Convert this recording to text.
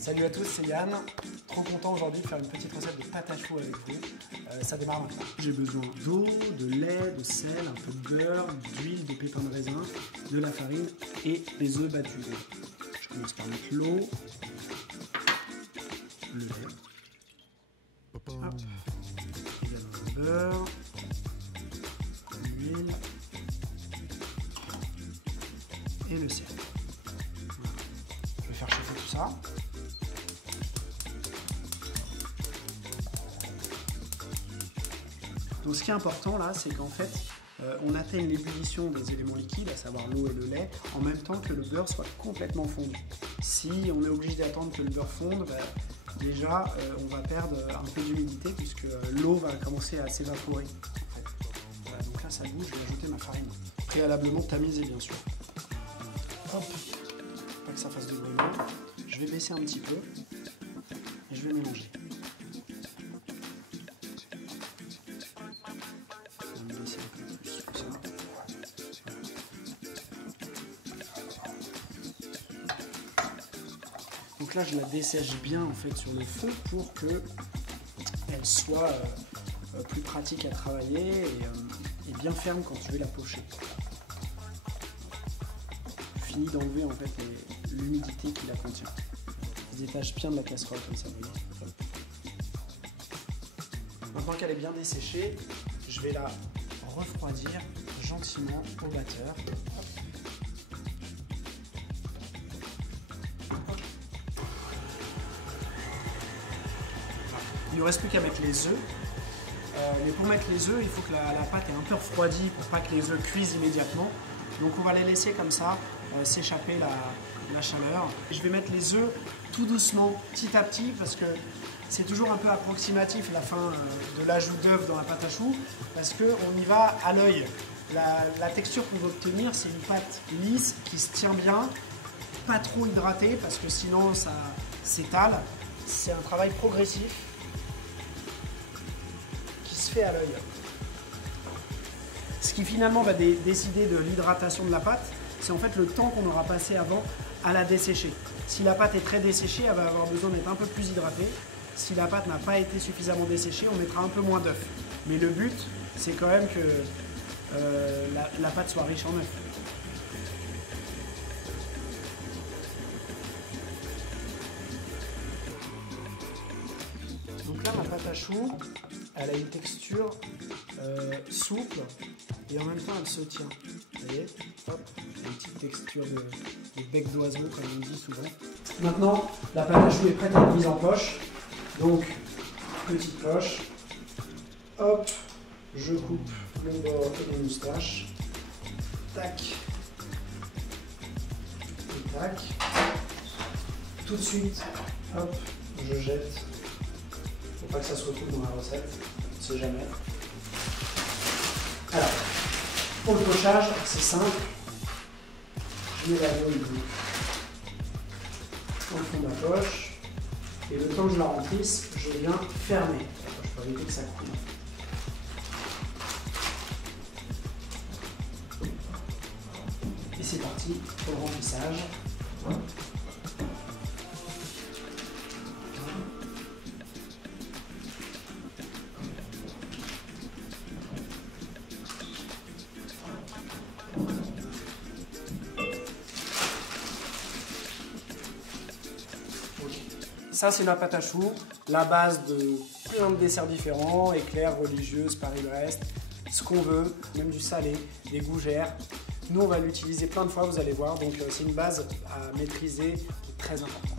Salut à tous, c'est Yann. Trop content aujourd'hui de faire une petite recette de pâte à choux avec vous. Ça démarre maintenant. J'ai besoin d'eau, de lait, de sel, un peu de beurre, d'huile, de pépins de raisin, de la farine et des œufs battus. Je commence par mettre l'eau, le lait, hop, également le beurre, l'huile et le sel. Voilà. Je vais faire chauffer tout ça. Donc ce qui est important là, c'est qu'en fait, on atteigne l'ébullition des éléments liquides, à savoir l'eau et le lait, en même temps que le beurre soit complètement fondu. Si on est obligé d'attendre que le beurre fonde, déjà on va perdre un peu d'humidité puisque l'eau va commencer à s'évaporer. En fait. Voilà, donc là ça bouge, je vais ajouter ma farine. Préalablement tamisée bien sûr. Hop, pas que ça fasse de bruit. Je vais baisser un petit peu et je vais mélanger. Donc là je la dessèche bien en fait sur le fond pour que elle soit plus pratique à travailler et bien ferme quand tu veux la pocher. Je finis d'enlever en fait l'humidité qui la contient. Je détache bien de la casserole comme ça. Maintenant qu'elle est bien desséchée, je vais la refroidir gentiment au batteur. Il ne reste plus qu'à mettre les œufs. Mais pour mettre les œufs, il faut que la pâte est un peu refroidie pour pas que les œufs cuisent immédiatement. Donc on va les laisser comme ça, s'échapper la chaleur. Et je vais mettre les œufs tout doucement, petit à petit, parce que c'est toujours un peu approximatif la fin de l'ajout d'œufs dans la pâte à choux, parce qu'on y va à l'œil. La texture qu'on veut obtenir, c'est une pâte lisse qui se tient bien, pas trop hydratée, parce que sinon ça s'étale. C'est un travail progressif qui se fait à l'œil. Ce qui finalement va décider de l'hydratation de la pâte, c'est en fait le temps qu'on aura passé avant à la dessécher. Si la pâte est très desséchée, elle va avoir besoin d'être un peu plus hydratée. Si la pâte n'a pas été suffisamment desséchée, on mettra un peu moins d'œufs. Mais le but, c'est quand même que la pâte soit riche en œufs. Donc là, ma pâte à choux, elle a une texture souple et en même temps elle se tient. Vous voyez, hop, une petite texture de bec d'oiseau comme on dit souvent. Maintenant, la pâte à choux est prête à être mise en poche. Donc, petite poche. Hop, je coupe le bord et les moustaches. Tac. Et tac. Tout de suite, hop, je jette. Faut pas que ça se retrouve dans la recette, on ne sait jamais. Alors, pour le pochage, c'est simple. Je mets la viande dans le fond de la poche. Et le temps que je la remplisse, je viens fermer. Je peux éviter que ça coule. Et c'est parti pour le remplissage. Ça, c'est la pâte à choux, la base de plein de desserts différents, éclairs, religieuses, Paris-Brest, ce qu'on veut, même du salé, des gougères. Nous, on va l'utiliser plein de fois, vous allez voir. Donc, c'est une base à maîtriser qui est très importante.